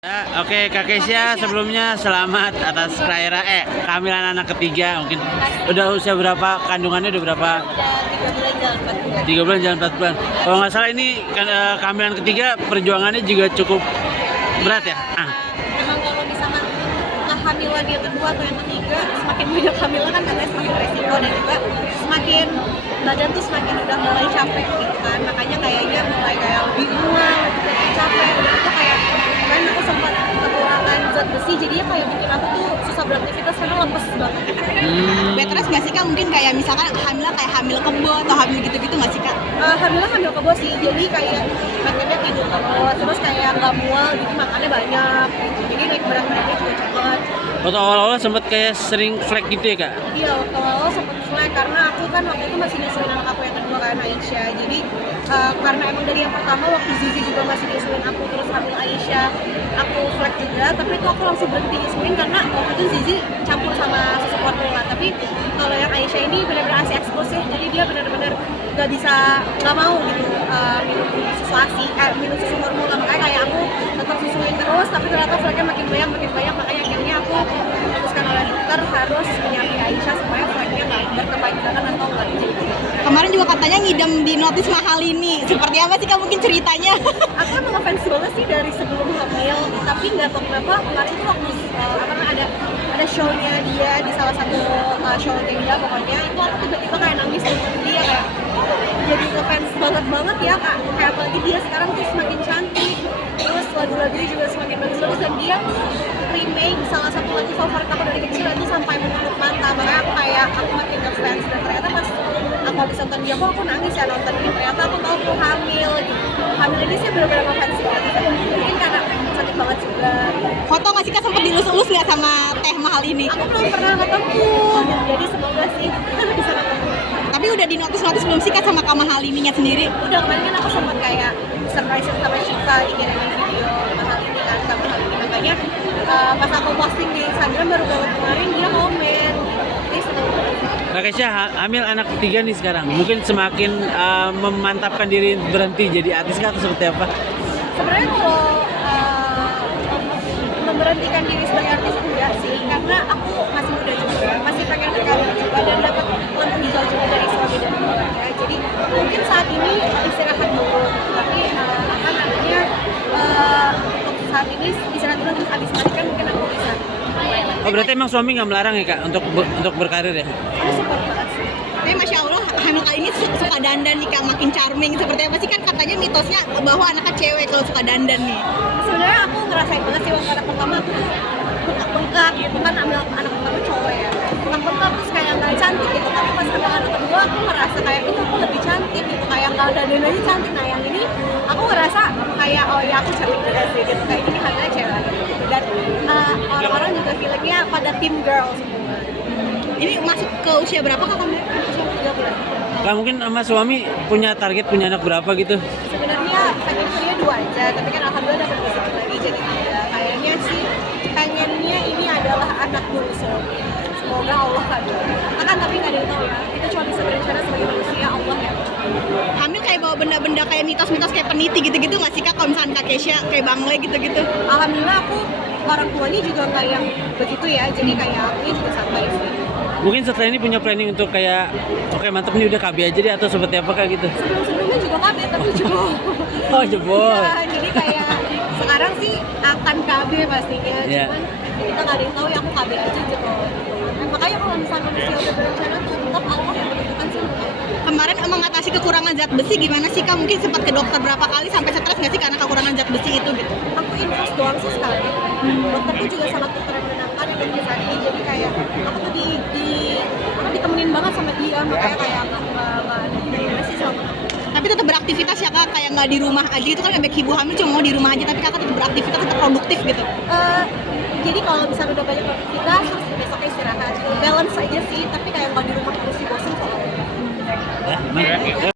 Ya, oke Kak Kesya, sebelumnya selamat atas kehamilan anak ketiga. Mungkin udah usia berapa, kandungannya udah berapa? Udah 3 bulan jalan 4 bulan. 3 bulan jalan 4 bulan. Kalau nggak salah ini kehamilan ketiga perjuangannya juga cukup berat ya? Memang kalau misalkan kehamilan yang kedua atau yang ketiga, semakin banyak kehamilan kan katanya semakin resiko, dan juga semakin badan tuh semakin udah mulai capek gitu kan. Makanya kayaknya mulai kayak lebih mual, lebih capek, dan itu kayak kan aku sempat kekurangan zat besi, jadinya kayak bikin aku tuh susah beraktivitas karena lemes banget. Betres nggak sih Kak? Mungkin kayak misalkan hamil kayak hamil kebo atau hamil gitu-gitu nggak sih Kak? Hamil kebo sih, jadi kayak pengennya tidur terus kayak nggak mual, jadi makannya banyak gitu. Jadi naik berat badannya juga cepet. Waktu awal-awal sempat kayak sering flek gitu ya Kak? Iya, waktu awal sempet flag karena aku kan waktu itu masih nyusuin anak aku yang kedua kan, Aisyah. Jadi karena emang dari yang pertama waktu Zizi juga masih nyusuin aku, terus hamil Aisyah aku flag juga, tapi itu aku langsung berhenti nyusuin karena waktu itu Zizi campur sama susu formula. Tapi kalau yang Aisyah ini benar-benar ASI eksklusif, jadi dia benar-benar nggak mau gitu minum susu ASI, minum susu formula. Makanya kayak aku tetap susuin terus, tapi ternyata flagnya makin banyak, makanya akhirnya aku memutuskan oleh dokter harus menyapih Aisyah supaya flagnya nggak berkepanjangan atau nggak jadi. Kemarin juga katanya ngidam di notis mahal ini. Seperti apa sih Kak mungkin ceritanya? Aku emang ngefans banget sih dari sebelum hamil, tapi nggak tahu kenapa kemarin tuh waktu ada show-nya dia di salah satu show dia, pokoknya itu aku tiba-tiba kayak nangis nonton dia, kayak jadi ngefans banget ya Kak. Kayak apalagi dia sekarang tuh semakin cantik, terus lagu-lagunya juga semakin bagus-bagus, dan dia tuh remake salah satu lagu favorit aku dari kecil itu Sampai Menutup Mata. Makanya aku makin ngefans, dan ternyata pas aku habis nonton dia aku nangis ya nonton ini. Ternyata aku tahu aku hamil gitu. Hamil ini sih benar-benar ngefans banget, mungkin karena cantik banget juga. Foto nggak sih Kak, sempat dilus-elus nggak sama teh mahal ini? Aku belum pernah ketemu, jadi semoga sih bisa ketemu. Tapi udah di notis belum sih Kak sama Kak mahal ininya sendiri? Udah, kemarin kan aku sempat kayak surprise sama Shiva dikirimin video mahal ini kan, sama mahal ini. Makanya pas aku posting di Instagram baru banget kemarin dia komen, jadi seneng banget. Kak Kesya hamil anak ketiga nih sekarang. Mungkin semakin memantapkan diri berhenti jadi artis kah atau seperti apa? Sebenarnya kalau memberhentikan diri sebagai artis enggak sih, karena aku masih muda juga, masih pengen berkarir juga, dan dapat lampu hijau juga dari suami dan keluarga. Jadi mungkin saat ini istirahat dulu, tapi apa namanya untuk saat ini istirahat dulu, terus habis kan mungkin aku bisa main lagi. Oh berarti emang suami nggak melarang ya Kak untuk berkarir ya? Aku support banget sih. Tapi Masya Allah, anak kali ini suka dandan nih Kak, makin charming. Seperti apa sih kan katanya mitosnya bahwa anaknya cewek kalau suka dandan nih? Sebenarnya aku ngerasain banget sih waktu anak pertama aku tuh bengkak gitu kan, ambil anak pertama cowok ya, bengkak terus kayak nggak cantik gitu. Tapi pas ambil anak kedua aku ngerasa kayak itu aku lebih cantik gitu, kayak nggak dandan aja cantik. Nah yang ini aku ngerasa kayak oh ya aku cantik juga sih gitu, kayak ini hamilnya cewek gitu. Dan orang-orang juga feelingnya pada team girl semua. Ini masuk ke usia berapa Kak kamu? Usia 3 bulan. Kak mungkin sama suami punya target punya anak berapa gitu? Sebenarnya pengen punya 2 aja, tapi kan alhamdulillah dapat rezeki lagi, jadi kayaknya sih pengennya ini adalah anak bungsu. Semoga Allah kabulkan. Akan tapi nggak ada yang tahu ya. Kita cuma bisa berencana sebagai manusia, Allah ya. Hamil kayak bawa benda-benda kayak mitos-mitos kayak peniti gitu-gitu nggak sih Kak? Kalau misalkan Kak Kesya kayak Bangle gitu-gitu? Alhamdulillah aku orang tuanya juga nggak yang begitu ya, jadi kayak aku juga santai sih. Mungkin setelah ini punya planning untuk kayak oke mantep nih udah KB aja deh atau seperti apa Kak gitu? Sebelum-sebelumnya juga KB tapi jebol. Oh jebol. Ya, jadi kayak sekarang sih akan KB pastinya, Yeah. cuman kita nggak ada yang tahu ya, aku KB aja jebol. Nah, makanya kalau misalnya manusia udah berencana tuh tetap Allah yang menentukan sih. Kemarin mengatasi kekurangan zat besi gimana sih Kak? Mungkin sempat ke dokter berapa kali sampai stres nggak sih karena kekurangan zat besi itu gitu? Aku infus doang sih sekali. Dokterku juga sangat dokter yang menenangkan ya dokter Sani, jadi kayak aku tuh aku ditemenin banget sama dia, makanya kayak nggak ada gimana sih sama. Tapi tetap beraktivitas ya Kak, kayak nggak di rumah aja gitu kan, kayak ibu hamil cuma mau di rumah aja, tapi Kakak tetap beraktivitas, tetap produktif gitu. Jadi kalau misalnya udah banyak aktivitas terus besoknya istirahat, balance aja sih, tapi kayak nggak di rumah terus sih, bosan soalnya. Ya,